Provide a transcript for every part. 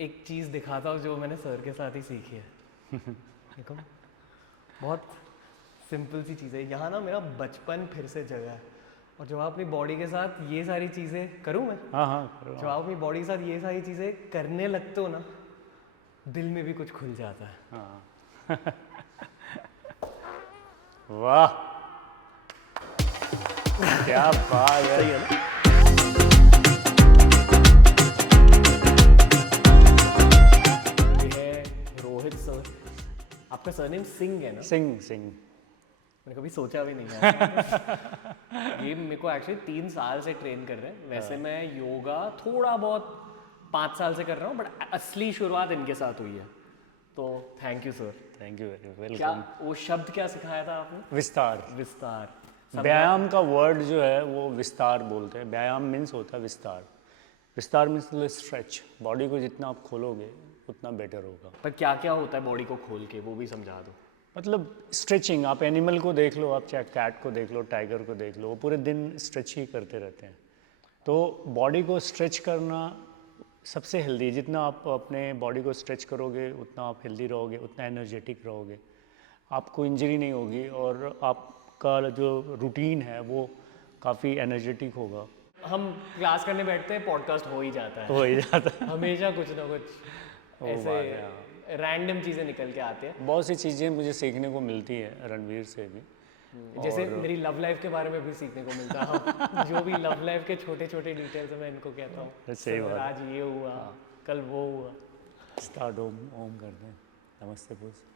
एक चीज़ दिखाता हूँ जो मैंने सर के साथ ही सीखी है। देखो बहुत सिंपल सी चीज़ है। यहाँ ना मेरा बचपन फिर से जगा है, और जब आप अपनी बॉडी के साथ ये सारी चीज़ें करूँ मैं, हाँ हाँ करो। जब आप अपनी बॉडी के साथ ये सारी चीज़ें करने लगते हो ना, दिल में भी कुछ खुल जाता है। हाँ वाह क्या बात है। सही है ना? ये है रोहित सर। आपका सरनेम सिंह है ना? सिंह सिंह। मैंने कभी सोचा भी नहीं है। ये मेरे को एक्चुअली 3 साल से ट्रेन कर रहे हैं। वैसे मैं योगा थोड़ा बहुत 5 साल से कर रहा हूँ, बट असली शुरुआत इनके साथ हुई है। तो thank you sir. Thank you very क्या वेलकम। वो शब्द क्या सिखाया था आपने? विस्तार। विस्तार। व्यायाम का वर्ड जो है वो विस्तार बोलते हैं। व्यायाम मीन्स होता है विस्तार। विस्तार मीन्स स्ट्रेच। बॉडी को जितना आप खोलोगे उतना बेटर होगा। पर क्या क्या होता है बॉडी को खोल के, वो भी समझा दो। मतलब स्ट्रेचिंग, आप एनिमल को देख लो, आप चाहे कैट को देख लो, टाइगर को देख लो, वो पूरे दिन स्ट्रेच ही करते रहते हैं। तो बॉडी को स्ट्रेच करना सबसे हेल्दी है। जितना आप अपने बॉडी को स्ट्रेच करोगे उतना आप हेल्दी रहोगे, उतना एनर्जेटिक रहोगे, आपको इंजरी नहीं होगी और आपका जो रूटीन है वो काफ़ी एनर्जेटिक होगा। हम क्लास करने बैठते हैं, पॉडकास्ट हो ही जाता है। हो ही जाता है। हमेशा कुछ ना कुछ ऐसे रैंडम चीज़ें निकल के आती हैं। बहुत सी चीज़ें मुझे सीखने को मिलती हैं रणवीर से भी। जैसे मेरी लव लाइफ के बारे में भी सीखने को मिलता है। जो भी लव लाइफ के छोटे छोटे डिटेल्स मैं इनको कहता हूँ, सही बात। आज ये हुआ, कल वो हुआ। स्टार्ट ओम ओम करते हैं। नमस्ते बोस।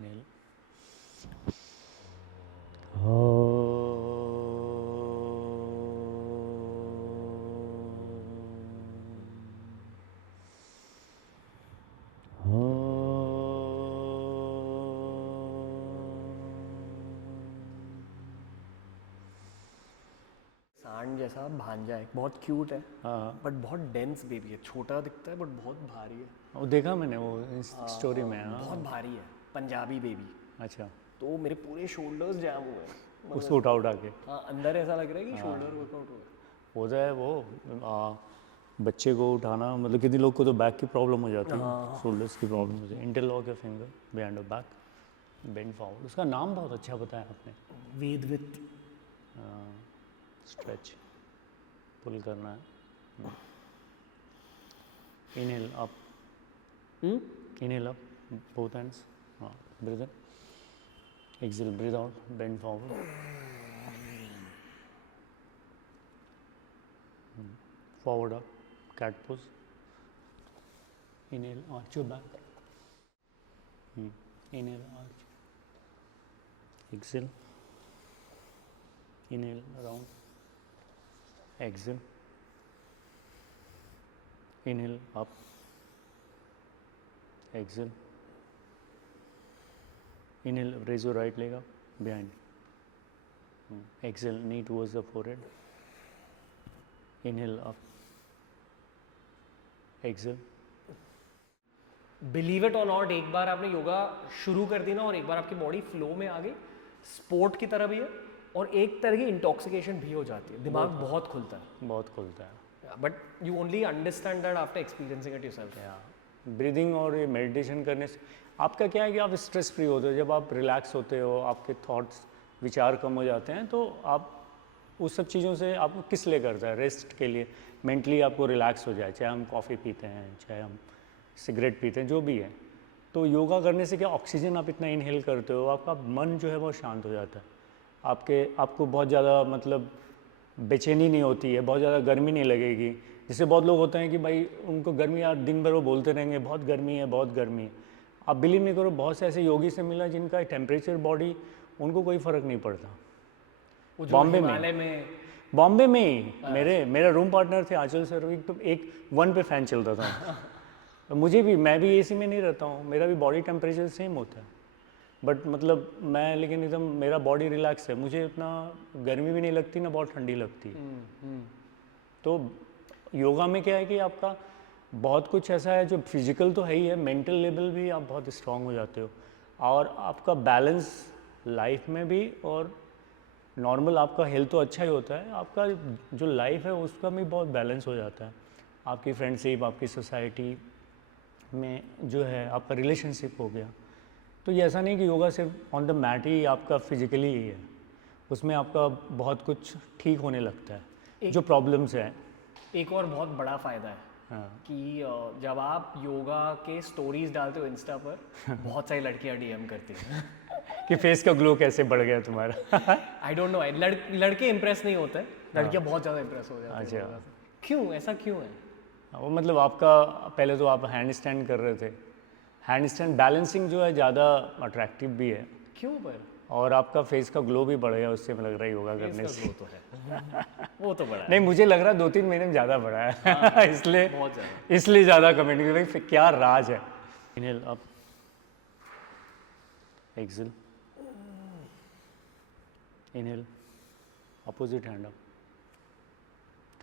नील सांड जैसा भांजा है, बहुत क्यूट है, हाँ बट बहुत डेंस बेबी है। छोटा दिखता है बट बहुत भारी है। वो देखा मैंने वो स्टोरी में। हाँ बहुत भारी है, पंजाबी बेबी। अच्छा, तो मेरे पूरे शोल्डर्स जैम हुए हैं। उसको उठा उठा के हाँ, अंदर ऐसा लग रहा है कि शोल्डर वर्कआउट हो गया। होता है वो। बच्चे को उठाना, मतलब कितने लोग को तो बैक की प्रॉब्लम हो जाती है, शोल्डर्स की प्रॉब्लम हो जाती है। Interlock your finger behind your back, bend forward. उसका नाम बहुत अच्छा बताया आपने, वेदवित। स्ट्रेच पुल करना है। Inhale up, inhale up both hands. हाँ, breathe in, exhale, breathe out, bend forward, forward up, cat pose. Inhale, arch your back, inhale, arch, exhale, inhale, round, exhale, inhale up, exhale, inhale, raise your right leg up behind, exhale, knee towards the forehead, inhale up, exhale. Believe it और not, एक बार आपने योगा शुरू कर दी ना और एक बार आपकी body flow में आ गई, स्पोर्ट की तरह भी है और एक तरह की इंटॉक्सिकेशन भी हो जाती है। दिमाग बहुत खुलता है, बहुत खुलता है। But you only understand that after experiencing it yourself. Breathing और ये मेडिटेशन करने से आपका क्या है कि आप स्ट्रेस फ्री होते हो। जब आप रिलैक्स होते हो, आपके थॉट्स विचार कम हो जाते हैं, तो आप उस सब चीज़ों से आपको किस लिए करता है, रेस्ट के लिए, मेंटली आपको रिलैक्स हो जाए। चाहे हम कॉफ़ी पीते हैं, चाहे हम सिगरेट पीते हैं, जो भी है। तो योगा करने से क्या, ऑक्सीजन आप इतना इनहेल करते हो, आपका मन जो है वो शांत हो जाता है। आपको बहुत ज़्यादा मतलब बेचैनी नहीं होती है, बहुत ज़्यादा गर्मी नहीं लगेगी। जैसे बहुत लोग होते हैं कि भाई उनको गर्मी, यार दिन भर वो बोलते रहेंगे बहुत गर्मी है, बहुत गर्मी है। आप बिलीव नहीं करो, बहुत से ऐसे योगी से मिला जिनका टेम्परेचर बॉडी, उनको कोई फ़र्क नहीं पड़ता। बॉम्बे में ही मेरा रूम पार्टनर थे आंचल सर, एक 1 पे फ़ैन चलता था। मुझे भी, मैं भी एसी में नहीं रहता हूँ, मेरा भी बॉडी टेम्परेचर सेम होता है, बट मतलब मैं, लेकिन एकदम मेरा बॉडी रिलैक्स है, मुझे उतना गर्मी भी नहीं लगती ना बहुत ठंडी लगती है। तो योगा में क्या है कि आपका बहुत कुछ ऐसा है जो फिजिकल तो है ही है, मेंटल लेवल भी आप बहुत स्ट्रांग हो जाते हो, और आपका बैलेंस लाइफ में भी और नॉर्मल आपका हेल्थ तो अच्छा ही होता है, आपका जो लाइफ है उसका भी बहुत बैलेंस हो जाता है। आपकी फ्रेंडशिप, आपकी सोसाइटी में जो है आपका रिलेशनशिप हो गया। तो ये ऐसा नहीं कि योगा सिर्फ ऑन द मैट ही आपका फिजिकली ही है, उसमें आपका बहुत कुछ ठीक होने लगता है जो प्रॉब्लम्स हैं। एक और बहुत बड़ा फ़ायदा है हाँ कि जब आप योगा के स्टोरीज डालते हो इंस्टा पर, बहुत सारी लड़कियां डीएम करती हैं। कि फेस का ग्लो कैसे बढ़ गया तुम्हारा। आई डोंट नो, लड़के इंप्रेस नहीं होते, लड़कियां बहुत ज़्यादा इंप्रेस हो जाती हैं अच्छा। योगा से। क्यों, ऐसा क्यों है? वो मतलब आपका पहले तो आप हैंड स्टैंड कर रहे थे, हैंड स्टैंड बैलेंसिंग जो है ज़्यादा अट्रैक्टिव भी है, क्यों पर? और आपका फेस का ग्लो भी बढ़ गया उससे, मुझे लग रहा है योगा करने से। वो तो है। वो तो बड़ा है, नहीं, मुझे लग रहा है 2-3 महीने में ज़्यादा बढ़ा है। इसलिए बहुत ज़्यादा। इसलिए ज़्यादा कमेंट की भाई क्या राज है। Inhale up, exhale, inhale, opposite hand up,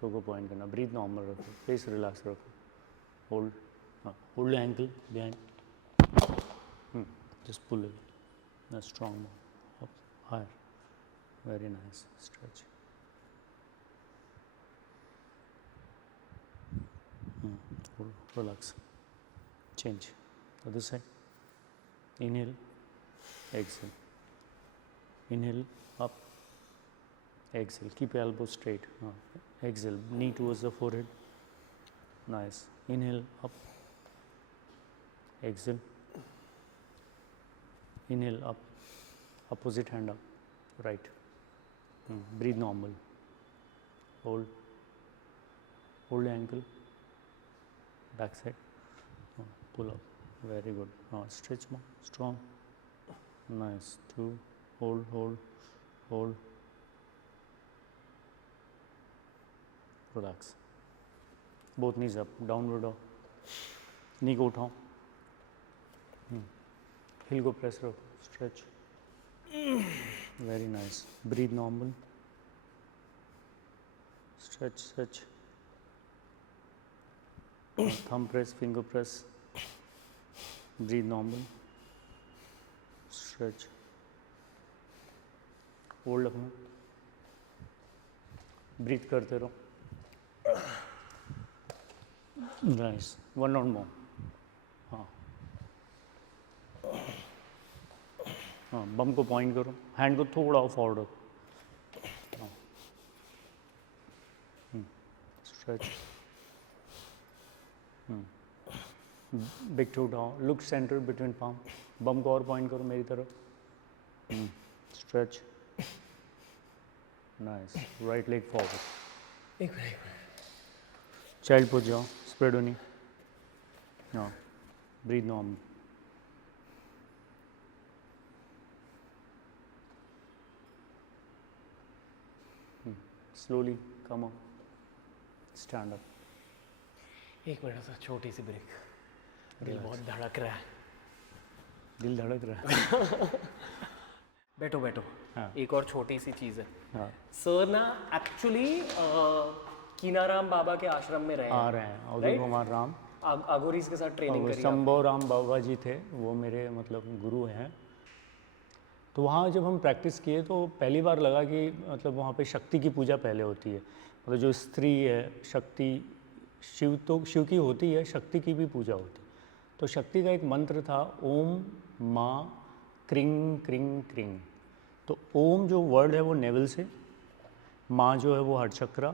toe को पॉइंट करना, ब्रीथ नॉर्मल रखो, फेस रिलैक्स रखो, होल्ड, हाँ hold ankle behind, just pull it, strong up, higher, very nice, stretch, relax, change, other side, inhale, exhale, inhale, up, exhale, keep elbow straight, exhale, knee towards the forehead, nice, inhale, up, exhale, inhale, up, opposite hand up, right, breathe normal, hold ankle, back side, pull up, very good, stretch more, strong, nice, 2, hold, relax, both knees up, downward dog, knee को उठाओ, heel को press रखो, stretch, very nice, breathe normal, stretch, thumb press, finger press, breathe normal, stretch, hold रखना, breathe करते रहो, nice, 1 round more, हाँ बम को point करो, हैंड को थोड़ा फॉरवर्ड रखो, stretch, big toe down, look centre between palm, bum को और पॉइंट करो मेरी तरफ, stretch, nice, right leg forward, एक मिनट, चाइल्ड पोज जाओ, स्प्रेड होनी, हाँ breathe normal, slowly come up, stand up, एक मिनट सा छोटी सी ब्रेक, दिल बहुत धड़क रहा है। दिल धड़क रहा है। बैठो, हाँ। एक और छोटी सी चीज़ है। हाँ सर ना एक्चुअली कीनाराम बाबा के आश्रम में रहे आ हैं, रहे हैं, उदित कुमार राम, अघोरीज के साथ ट्रेनिंग करी आपने। शंभो राम बाबा जी थे, वो मेरे मतलब गुरु हैं। तो वहाँ जब हम प्रैक्टिस किए तो पहली बार लगा कि मतलब वहाँ पे शक्ति की पूजा पहले होती है, मतलब जो स्त्री है शक्ति, शिव तो शिव की होती है, शक्ति की भी पूजा होती है। तो शक्ति का एक मंत्र था, ओम माँ क्रिंग क्रिंग क्रिंग। तो ओम जो वर्ड है वो नेवल से, माँ जो है वो हर चक्रा,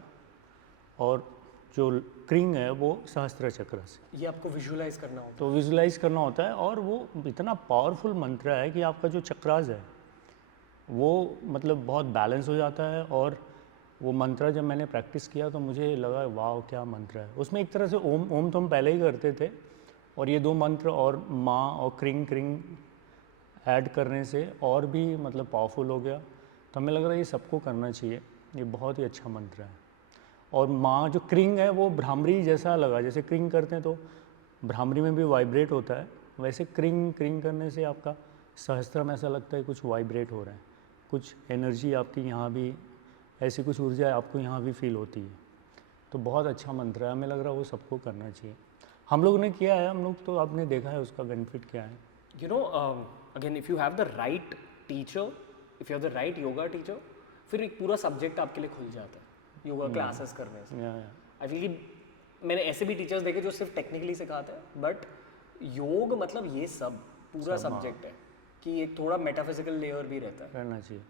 और जो क्रिंग है वो सहस्त्र चक्र से। ये आपको विजुअलाइज करना होता तो विजुलाइज करना होता है, और वो इतना पावरफुल मंत्र है कि आपका जो चक्रास है वो मतलब बहुत बैलेंस हो जाता है। और वो मंत्र जब मैंने प्रैक्टिस किया तो मुझे लगा वाह क्या मंत्र है। उसमें एक तरह से ओम तो हम पहले ही करते थे, और ये 2 मंत्र और माँ और क्रिंग क्रिंग ऐड करने से और भी मतलब पावरफुल हो गया। तो हमें लग रहा है ये सबको करना चाहिए, ये बहुत ही अच्छा मंत्र है। और माँ जो क्रिंग है वो भ्रामरी जैसा लगा, जैसे क्रिंग करते हैं तो भ्रामरी में भी वाइब्रेट होता है, वैसे क्रिंग क्रिंग करने से आपका सहस्त्र में ऐसा लगता है कुछ वाइब्रेट हो रहा है, कुछ एनर्जी आपकी यहाँ भी, ऐसी कुछ ऊर्जा आपको यहाँ भी फील होती है। तो बहुत अच्छा मंत्र है, हमें लग रहा है वो सबको करना चाहिए। हम लोग ने किया है, हम लोग तो आपने देखा है उसका बेनिफिट क्या है। You know, again, if you have the right teacher, if you have the right yoga teacher, फिर एक पूरा सब्जेक्ट आपके लिए खुल जाता है योगा क्लासेस करने से। आई फील कि मैंने ऐसे भी टीचर्स देखे जो सिर्फ टेक्निकली सिखाते हैं, बट योग मतलब ये सब पूरा सब्जेक्ट है कि एक थोड़ा मेटाफिजिकल लेयर भी रहता है। करना चाहिए।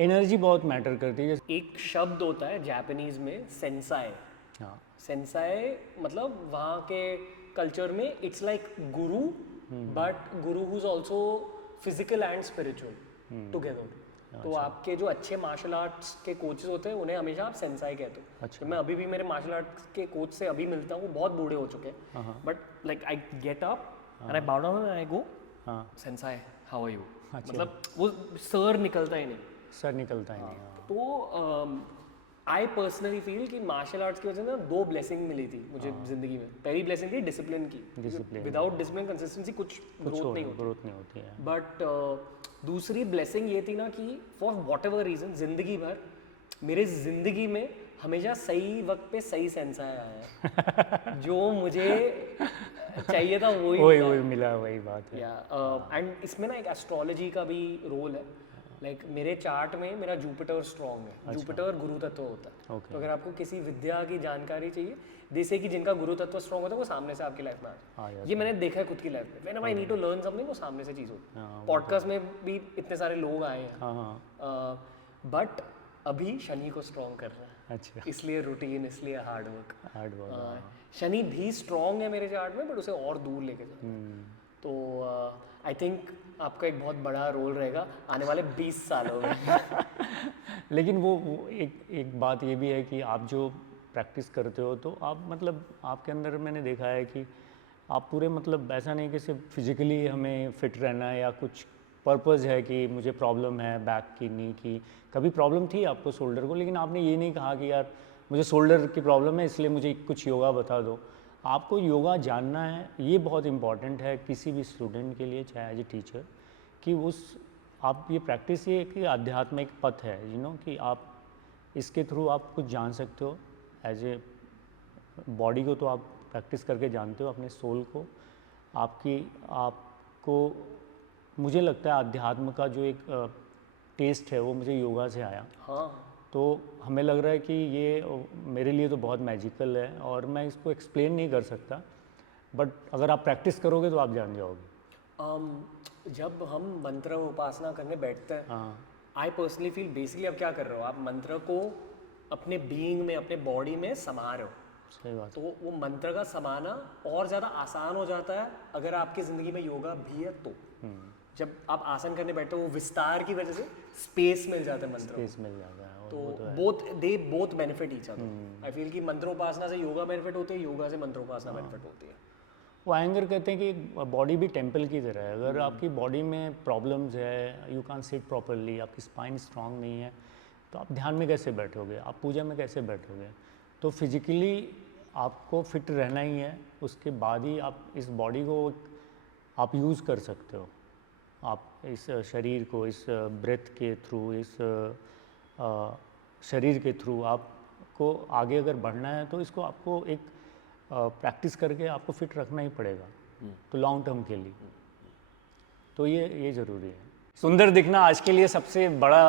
एनर्जी बहुत मैटर करती है। एक शब्द होता है जापानीज में सेंसाई। हाँ, सेंसाई मतलब वहाँ के कल्चर में it's like Guru, but Guru who is also physical and spiritual together. तो आपके जो अच्छे मार्शल आर्ट्स के कोचेस होते हैं उन्हें हमेशा आप सेंसाई कहते हो। अच्छा। तो मैं अभी भी मेरे मार्शल आर्ट्स के कोच से अभी मिलता हूँ, वो बहुत बूढ़े हो चुके हैं, but like I get up and I bow down and I go sensei how are you. मतलब वो सर निकलता ही नहीं, सर निकलता ही नहीं। हाँ। तो आई पर्सनली फील कि मार्शल आर्ट्स की वजह से ना 2 ब्लेसिंग मिली थी मुझे जिंदगी में। पहली ब्लेसिंग थी डिसिप्लिन की, विदाउट डिसिप्लिन कंसिस्टेंसी कुछ ग्रोथ नहीं होती है। बट दूसरी ब्लेसिंग ये थी ना कि फॉर वॉट एवर रीजन जिंदगी भर मेरे जिंदगी में हमेशा सही वक्त पे सही सेंसाई आया है। जो मुझे चाहिए था वही मिला, वही बात है। एंड इसमें ना एक एस्ट्रोलॉजी का भी रोल है। लाइक मेरे चार्ट में मेरा जुपिटर स्ट्रॉन्ग है। जुपिटर गुरु तत्व होता है। तो अगर आपको किसी विद्या की जानकारी चाहिए, जैसे कि जिनका गुरु तत्व स्ट्रॉन्ग होता है वो सामने से आपकी लाइफ में आता है। ये मैंने देखा है खुद की लाइफ में। Whenever I need to learn something वो सामने से चीज़ होती है। पॉडकास्ट में भी इतने सारे लोग आए हैं, बट अभी शनि को स्ट्रॉन्ग कर रहा है। अच्छा। इसलिए रूटीन, इसलिए हार्ड वर्क। शनि भी स्ट्रॉन्ग है मेरे चार्ट में, बट उसे और दूर लेके जाता। तो आई थिंक आपका एक बहुत बड़ा रोल रहेगा आने वाले 20 सालों में। लेकिन वो एक बात ये भी है कि आप जो प्रैक्टिस करते हो तो आप मतलब आपके अंदर मैंने देखा है कि आप पूरे मतलब ऐसा नहीं कि सिर्फ फिजिकली हमें फिट रहना है या कुछ पर्पस है कि मुझे प्रॉब्लम है बैक की, नी की। कभी प्रॉब्लम थी आपको शोल्डर को, लेकिन आपने ये नहीं कहा कि यार मुझे शोल्डर की प्रॉब्लम है इसलिए मुझे कुछ योगा बता दो। आपको योगा जानना है, ये बहुत इम्पॉर्टेंट है किसी भी स्टूडेंट के लिए, चाहे एज ए टीचर, कि उस आप ये प्रैक्टिस ये कि आध्यात्मिक पथ है, कि आप इसके थ्रू आप कुछ जान सकते हो। एज ए बॉडी को तो आप प्रैक्टिस करके जानते हो, अपने सोल को, आपको मुझे लगता है अध्यात्म का जो एक टेस्ट है वो मुझे योगा से आया। हाँ। तो हमें लग रहा है कि ये मेरे लिए तो बहुत मैजिकल है और मैं इसको एक्सप्लेन नहीं कर सकता, बट अगर आप प्रैक्टिस करोगे तो आप जान जाओगे। जब हम मंत्र उपासना करने बैठते हैं, आई पर्सनली फील बेसिकली आप क्या कर रहे हो, आप मंत्र को अपने बीइंग में, अपने बॉडी में समा रहे हो। सही बात। तो वो मंत्र का समाना और ज़्यादा आसान हो जाता है अगर आपकी ज़िंदगी में योगा भी है तो। जब आप आसन करने बैठते हो वो विस्तार की वजह से स्पेस मिल जाता है मंत्र, स्पेस मिल जाता है। तो both benefit each other. I feel कि मंत्रोपासना से योगा बेनिफिट होती है, योगा से मंत्रोपासना बेनिफिट होती है। वो आयंगर कहते हैं कि बॉडी भी टेम्पल की तरह है। अगर आपकी बॉडी में प्रॉब्लम्स है, यू कैन सिट प्रॉपरली, आपकी स्पाइन स्ट्रांग नहीं है, तो आप ध्यान में कैसे बैठोगे, आप पूजा में कैसे बैठोगे। तो फिजिकली आपको फिट रहना ही है, उसके बाद ही आप इस बॉडी को आप यूज़ कर सकते हो। आप इस शरीर को, इस ब्रेथ के थ्रू, इस शरीर के थ्रू आपको आगे अगर बढ़ना है तो इसको आपको एक प्रैक्टिस करके आपको फिट रखना ही पड़ेगा, तो लॉन्ग टर्म के लिए। तो ये ज़रूरी है। सुंदर दिखना आज के लिए सबसे बड़ा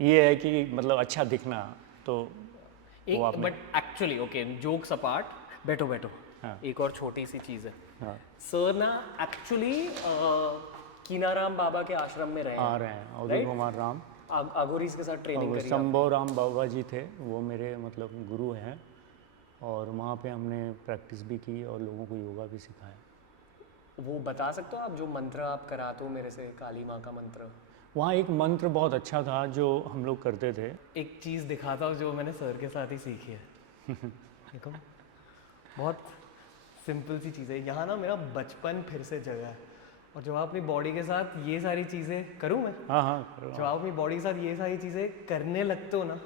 ये है कि मतलब अच्छा दिखना। तो एक but actually okay, jokes apart, बैठो। हाँ। एक और छोटी सी चीज़ है। हाँ। सर ना एक्चुअली कीनाराम बाबा के आश्रम में आ रहे हैं अवधूत कुमार राम अघोरीज के साथ ट्रेनिंग करी। शंभो राम बाबा जी थे, वो मेरे मतलब गुरु हैं, और वहाँ पे हमने प्रैक्टिस भी की और लोगों को योगा भी सिखाया। वो बता सकते हो आप जो मंत्र आप कराते हो मेरे से, काली माँ का मंत्र? वहाँ एक मंत्र बहुत अच्छा था जो हम लोग करते थे। एक चीज़ दिखाता हूँ जो मैंने सर के साथ ही सीखी है। देखो, बहुत सिंपल सी चीज़ है। यहाँ ना मेरा बचपन फिर से जगा है, और जब आप अपनी बॉडी के साथ ये सारी चीज़ें करूँ मैं, हाँ, जब आप अपनी बॉडी के साथ ये सारी चीज़ें करने लगते हो ना,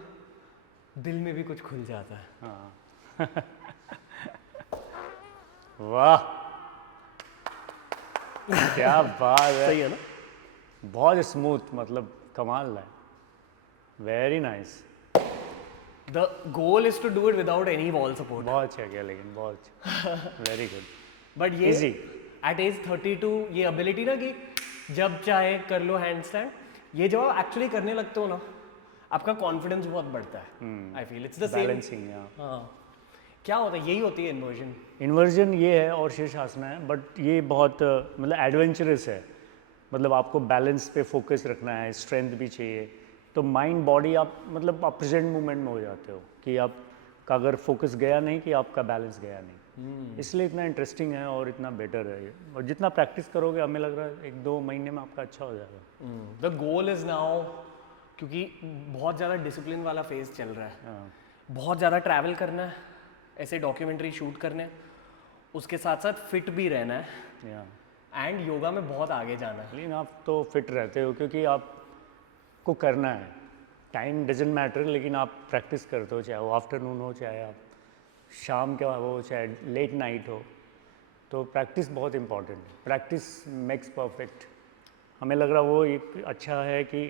दिल में भी कुछ खुल जाता है। हाँ। वाह, क्या बात है। सही है ना? बहुत स्मूथ, मतलब कमाल है। Very nice. The goal is to do it without any wall support. बहुत अच्छा किया, लेकिन बहुत अच्छा। Very good. बट ये एट एज 32 ये एबिलिटी ना कि जब चाहे कर लो हैंड स्टैंड, ये जब आप एक्चुअली करने लगते हो ना, आपका कॉन्फिडेंस बहुत बढ़ता है. I feel it's the same. Balancing या हाँ, क्या होता है, यही होती है इन्वर्जन. इन्वर्जन ये है और शीर्षासन है, बट ये बहुत मतलब एडवेंचरस है. मतलब आपको बैलेंस पे फोकस रखना है, स्ट्रेंथ भी चाहिए. तो माइंड बॉडी आप मतलब आप प्रेजेंट मोमेंट में हो जाते हो कि आपका अगर फोकस गया नहीं कि आपका बैलेंस गया नहीं. इसलिए इतना इंटरेस्टिंग है और इतना बेटर है ये. और जितना प्रैक्टिस करोगे हमें लग रहा है 1-2 महीने में आपका अच्छा हो जाएगा. द गोल इज नाउ, क्योंकि बहुत ज़्यादा डिसिप्लिन वाला फेज चल रहा है, हाँ, बहुत ज़्यादा ट्रैवल करना है, ऐसे डॉक्यूमेंट्री शूट करने हैं, उसके साथ साथ फिट भी रहना है या एंड योगा में बहुत आगे जाना है. लेकिन आप तो फिट रहते हो क्योंकि आपको करना है. टाइम डजेंट मैटर, लेकिन आप प्रैक्टिस करते हो, चाहे वो आफ्टरनून हो, चाहे आप शाम का हो, चाहे लेट नाइट हो. तो प्रैक्टिस बहुत इम्पॉर्टेंट है. Practice makes perfect. हमें लग रहा वो एक अच्छा है कि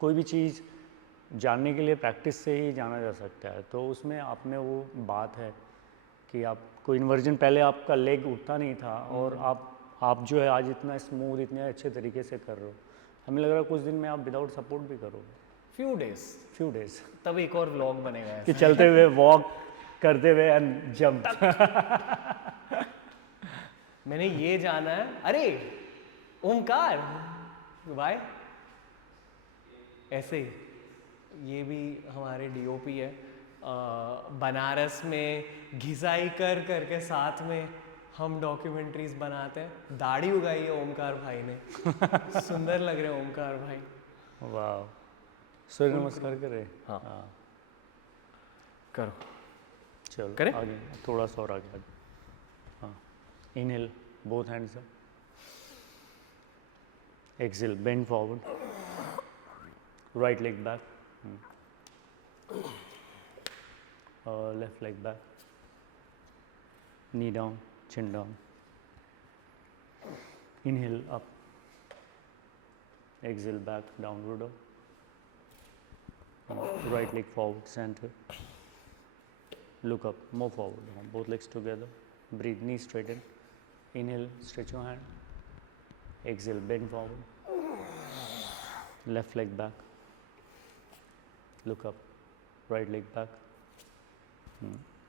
कोई भी चीज़ जानने के लिए प्रैक्टिस से ही जाना जा सकता है. तो उसमें आप में वो बात है कि आपको इन्वर्जन पहले आपका लेग उठता नहीं था और आप जो है आज इतना स्मूथ, इतने अच्छे तरीके से कर रहे हो. हमें लग रहा है कुछ दिन में आप विदाउट सपोर्ट भी करोगे. फ्यू डेज तब एक और व्लॉग बनेगा कि ऐसा. चलते हुए वॉक करते हुए एंड जंप. मैंने ये जाना है. अरे ओमकार भाई, ऐसे ही ये भी हमारे डीओपी है. बनारस में घिसाई कर करके साथ में हम डॉक्यूमेंट्रीज बनाते हैं. दाढ़ी उगाई है ओमकार भाई ने. सुंदर लग रहे हैं ओमकार भाई. वाह. सूर्य नमस्कार करें. हाँ. करो. चलो करें? आगे थोड़ा सा और आगे. हाँ. Inhale both hands up. Exhale bend forward. Right leg back. Left leg back. knee down, chin down. Inhale up. Exhale back, downward dog. Right leg forward, center. Look up, more forward. Both legs together. Breathe, knee straighten. Inhale, stretch your hand. Exhale, bend forward. Left leg back. Look up. Right leg back.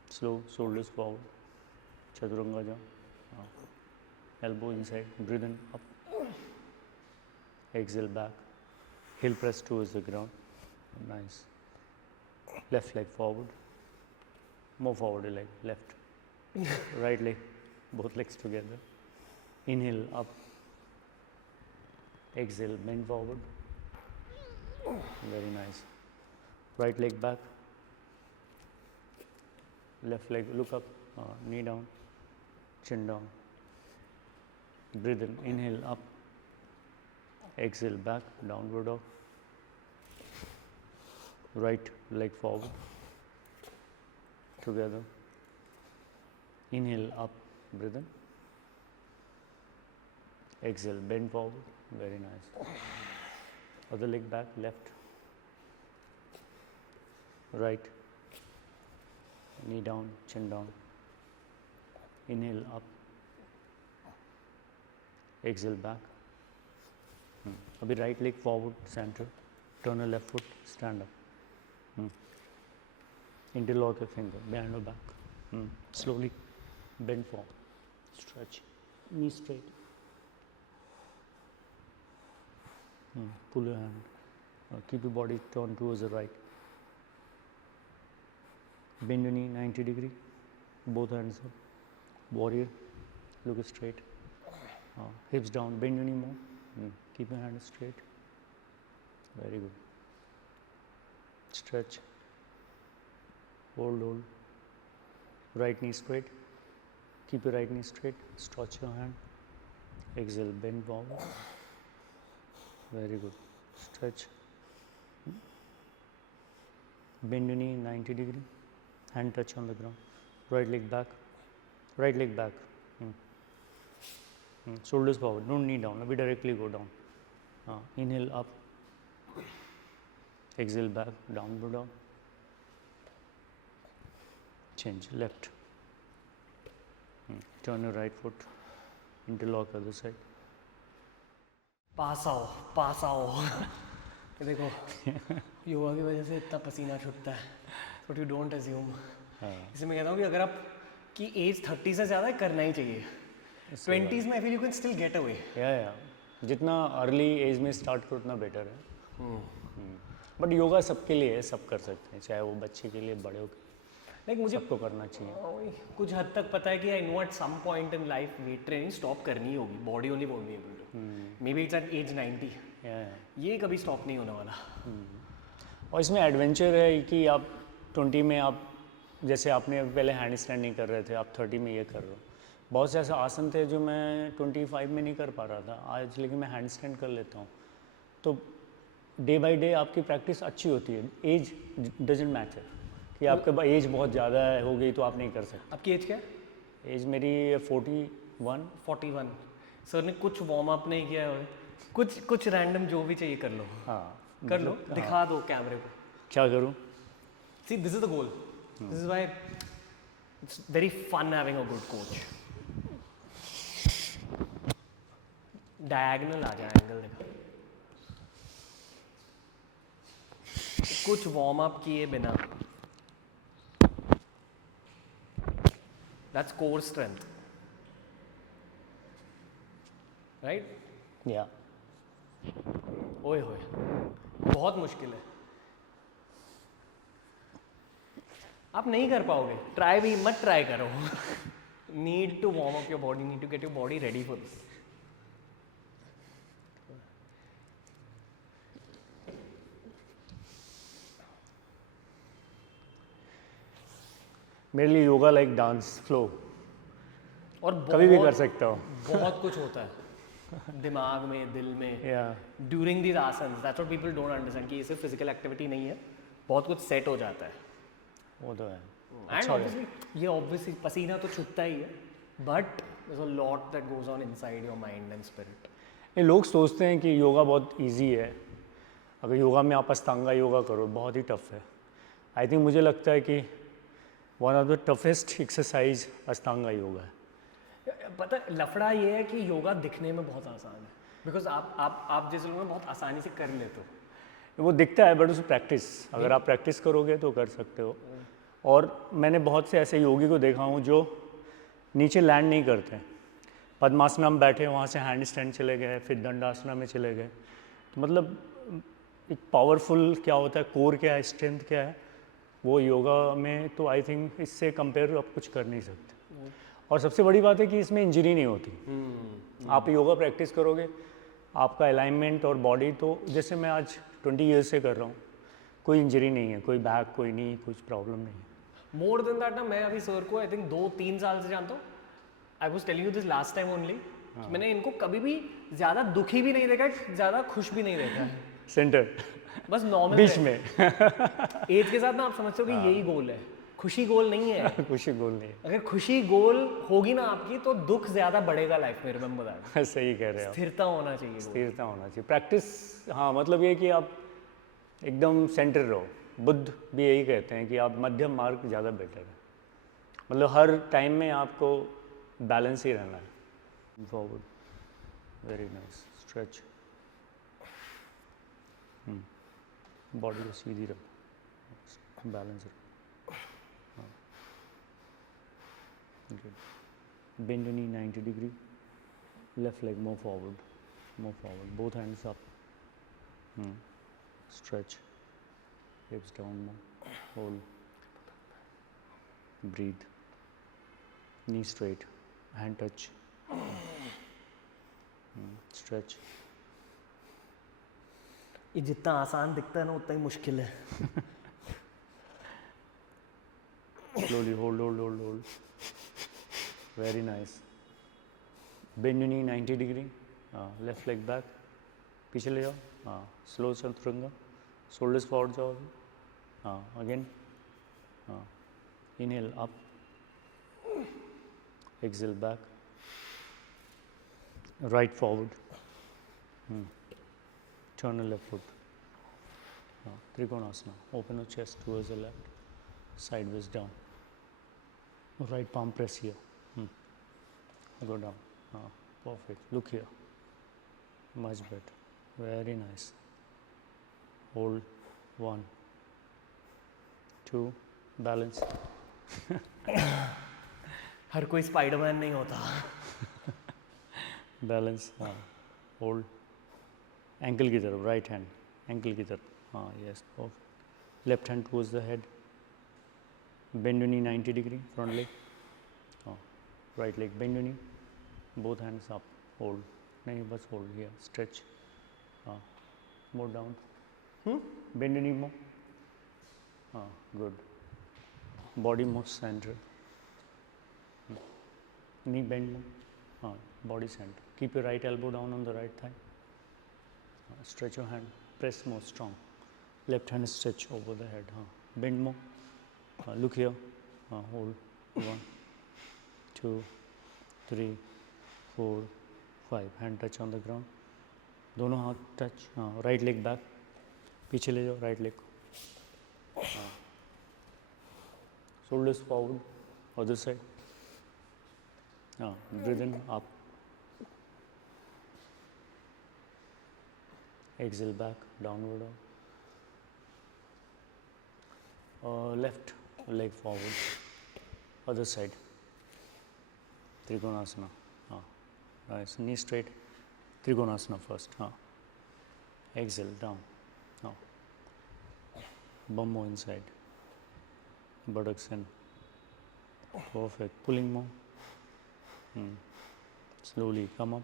Slow, shoulders forward. Chaturanga jump. Elbow inside. Breathe in up. Exhale back. Heel press towards the ground. Nice. Left leg forward. More forward a leg. Left. Right leg. Both legs together. Inhale up. Exhale. Bend forward. Very nice. Right leg back. Left leg. Look up. Knee down. Chin down. Breathe in. Inhale up. Exhale back. Downward dog. Right leg forward. Together. Inhale up. Breathe in. Exhale. Bend forward. Very nice. Other leg back. Left. Right. Knee down. Chin down. Inhale up. Exhale back. Abhi right leg forward, center. Turn a left foot, stand up. Interlock a finger, behind your back. Slowly bend forward. Stretch. Knee straight. Pull your hand. Keep your body turned towards the right. Bend your knee 90 degree. Both hands up. Warrior. Look straight. Hips down. Bend your knee more. Keep your hand straight. Very good. Stretch. Hold. Right knee straight. Keep your right knee straight. Stretch your hand. Exhale. Bend forward. Very good. Stretch. Bend your knee 90 degree. Hand touch on the ground. Right leg back. Right leg back. Shoulders forward. Don't knee down. Abhi directly go down. Inhale up. Exhale back. Downward dog. Change. Left. Turn your right foot. Interlock other side. पास आओ. देखो योगा की वजह से इतना पसीना छूटता है, but you don't assume. इसलिए मैं कहता हूँ कि अगर आप की एज 30 से ज़्यादा है करना ही चाहिए। 20s में I feel you can still get away. या जितना अर्ली एज में स्टार्ट करो उतना बेटर है। बट योगा सबके लिए है, सब कर सकते हैं, चाहे वो बच्चे के लिए बड़े हो के, लाइक मुझे सबको करना चाहिए। कुछ हद तक पता है कि I know at some point in life weight training stop करनी होगी, body only won't be able to. Maybe it's at age 90, ये कभी स्टॉप नहीं होने वाला। और इसमें एडवेंचर है कि आप 20 में आप जैसे आपने पहले हैंड स्टैंड नहीं कर रहे थे, आप 30 में ये कर रहे हो। बहुत से ऐसे आसन थे जो मैं 25 में नहीं कर पा रहा था आज, लेकिन मैं हैंड स्टैंड कर लेता हूँ। तो डे बाय डे आपकी प्रैक्टिस अच्छी होती है। एज डजेंट मैटर कि आपका एज बहुत ज़्यादा हो गई तो आप नहीं कर सकते। आपकी एज क्या है? एज मेरी 41। 41। सर ने कुछ वार्म अप नहीं किया है, कुछ रैंडम जो भी चाहिए कर लो। हाँ कर लो, दिखा दो कैमरे को। क्या करूँ? See this is the goal, this is why it's very fun having a good coach. Diagonal आ जाए, एंगल देखा, कुछ वार्म अप किए बिना। That's core strength, right? या ओए होए, बहुत मुश्किल है, आप नहीं कर पाओगे। ट्राई भी मत ट्राई करो। Need to warm up your body, need to get your body ready for this. मेरे लिए योगा लाइक डांस फ्लो, और कभी भी कर सकता हूँ। बहुत कुछ होता है दिमाग में, दिल में, या during these asanas. That's what people don't understand कि ये सिर्फ फिजिकल एक्टिविटी नहीं है, बहुत कुछ सेट हो जाता है। वो तो है। एंड ऑब्वियसली ये ऑब्वियसली पसीना तो छूटता ही है, but there is a lot that goes on inside your mind and spirit. ये लोग सोचते हैं कि योगा बहुत इजी है, अगर योगा में आप अष्टांगा योगा करो बहुत ही टफ है। आई थिंक मुझे लगता है कि one of the toughest exercise Ashtanga yoga है। पता है, लफड़ा ये है कि योगा दिखने में बहुत आसान है, बिकॉज आप जैसे लोग बहुत आसानी से कर लेते हो। वो दिखता है बट उसे प्रैक्टिस, अगर आप प्रैक्टिस करोगे तो कर सकते हो। और मैंने बहुत से ऐसे योगी को देखा हूँ जो नीचे लैंड नहीं करते, पद्मासना में बैठे वहाँ से हैंड स्टैंड चले गए, फिर दंडासना में चले गए। तो मतलब एक पावरफुल क्या होता है, कोर क्या है, स्ट्रेंथ क्या है, वो योगा में तो आई थिंक इससे कंपेयर आप कुछ कर नहीं सकते। और सबसे बड़ी बात है कि इसमें इंजरी नहीं होती। आप योगा प्रैक्टिस करोगे, आपका अलाइनमेंट और बॉडी, तो जैसे मैं आज 20 ईयर्स से कर रहा हूँ, कोई इंजरी नहीं है, कोई बैक, कोई नी, कुछ प्रॉब्लम नहीं है। मोर देन दैट ना, मैं अभी सर को आई थिंक 2-3 साल से जानता हूँ। I was telling you this last time only, मैंने इनको कभी भी ज़्यादा दुखी भी नहीं देखा, ज़्यादा खुश भी नहीं देखा। सेंटर बस नॉर्मल बीच में। एज के साथ ना आप समझते हो कि यही गोल है, खुशी गोल नहीं है। खुशी गोल नहीं अगर खुशी गोल होगी ना आपकी, तो दुख ज़्यादा बढ़ेगा लाइफ में। Remember that. है। सही कह रहे हो आप। स्थिरता होना चाहिए goal। स्थिरता होना चाहिए, प्रैक्टिस। हाँ, मतलब ये कि आप एकदम सेंटर रहो। बुद्ध भी यही कहते हैं कि आप मध्यम मार्ग ज़्यादा बेटर है, मतलब हर टाइम में आपको बैलेंस ही रहना है। Forward, very nice, stretch, body को सीधी रखो, बैलेंस रखो। Bend your knee 90 degree, left leg more forward, both hands up. Stretch, hips down more, hold, breathe, knee straight, hand touch, stretch. ये जितना आसान दिखता है ना उतना ही मुश्किल है। Slowly hold. Very nice. Bend your knee 90 degree, left leg back, पीछे ले जाओ, स्लो चतुरंगा, shoulders forward जाओ, again, inhale up, exhale back, right forward, turn the left foot, Trikonasana, open your chest towards the left, sideways down, right palm press here, go down, perfect, look here, much better, very nice, hold, 1, 2, balance, हर कोई Spiderman नहीं होता. Balance, हाँ, hold, ankle की तरफ, right hand ankle की तरफ, हाँ, yes, left hand towards the head, bend your knee 90 degree, front leg, हाँ, right leg bend your knee, both hands up, hold, नहीं बस होल्ड, हियर स्ट्रेच, हाँ, more down, bend your knee more, हाँ, good, body more centre, knee bend more, body center. Keep your right elbow down on the right thigh. Stretch your hand, press more strong. Left hand stretch over the head. Bend more. Look here. Hold. 1, 2, 3, 4, 5. Hand touch on the ground. दोनों हाथ touch. Right leg back. पीछे ले जाओ right leg को. Shoulders forward. Other side. Breathe in, up. Exhale back, downward dog. Left leg forward. Other side. Trikonasana. Nice. Knee straight. Trikonasana first. Exhale down. Bum more inside. Buttocks in. Perfect. Pulling more. Slowly come up,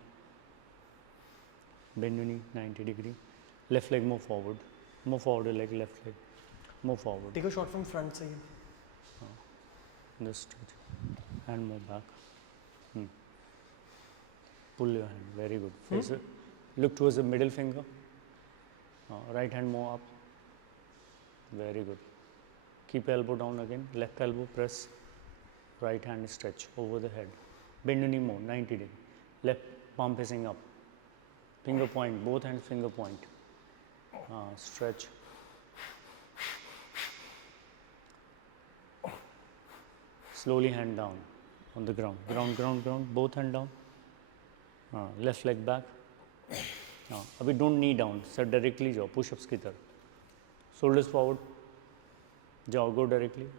bend your knee 90 degree, left leg more forward your leg, left leg more forward, Take a shot from front side. just stretch, hand more back, pull your hand, very good, face it, look towards the middle finger, right hand more up, very good, keep elbow down again, left elbow press, right hand stretch over the head. Bend your knee more, 90 degree. Left palm facing up. Finger point, both hands finger point. Stretch. Slowly hand down on the ground. Ground. Both hand down. Left leg back. अभी don't knee down. Sir directly जाओ, push-ups की तरफ. Shoulders forward. जाओ, go directly.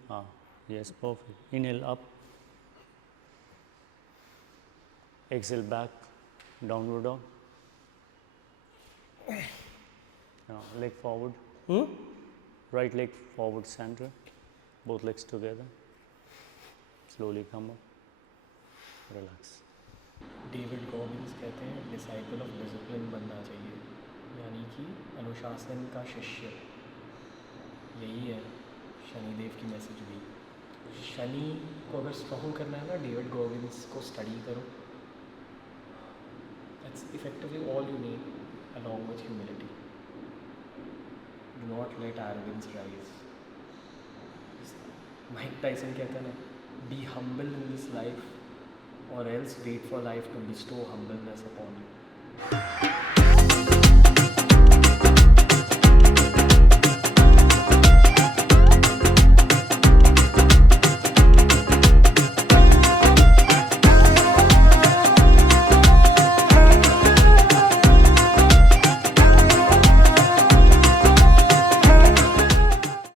Yes, perfect. Inhale up. Exhale back, downward dog. Leg forward. Right leg forward center. Both legs together. Slowly come up. Relax. David Goggins कहते हैं disciple of discipline बनना चाहिए, यानी कि अनुशासन का शिष्य. यही है शनिदेव की मैसेज भी. शनि को अगर स्ट्रॉन्ग करना है ना, डेविड गॉगिन्स को स्टडी करो. That's effectively all you need, along with humility. Do not let arrogance rise. Mike Tyson कहता है ना, be humble in this life, or else wait for life to bestow humbleness upon you.